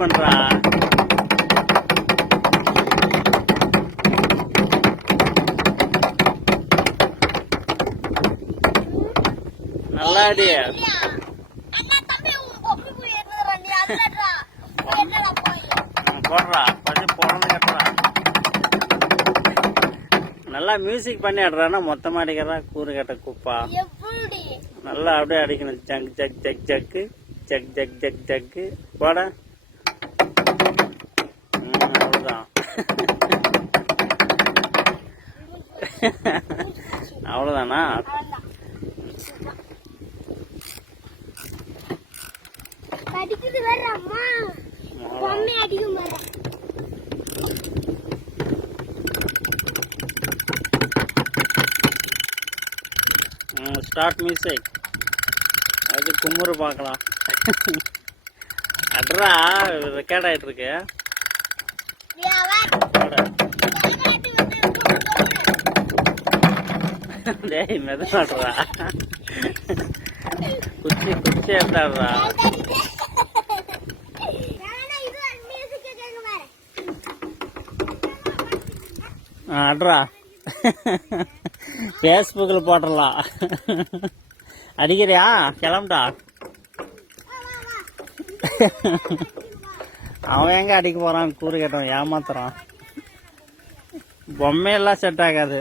பண்றா? நல்லா அடி. போடுறா கொஞ்சம் போனது கட்டுறா. நல்லா மியூசிக் பண்ணி ஆடுறானா மொத்தமா அடிக்கிறா கூறு கட்ட குப்பா. நல்லா அப்படியே அடிக்கணும். ஜக் ஜக் ஜக் ஜக்கு ஜக் ஜக் ஜக் ஜக்கு போட. அவ்வளவுதான். அவ்வளவுதானா? Start music. அது குமுறு பார்க்கலாம். அட்ரா ரெக்கார்ட் ஆயிட்டு இருக்கு. டேய் மெதுவாடுறா. குச்சி குச்சி எடுத்தாடுறா. அட்ரா ஃபேஸ்புக்கில் போட்டுடலாம். அடிக்கிறியா? கிளம்புடா. அவன் எங்க அடிக்க போறான்? கூறு கேட்டான் ஏமாத்துறான். பொம்மையெல்லாம் செட் ஆகாது.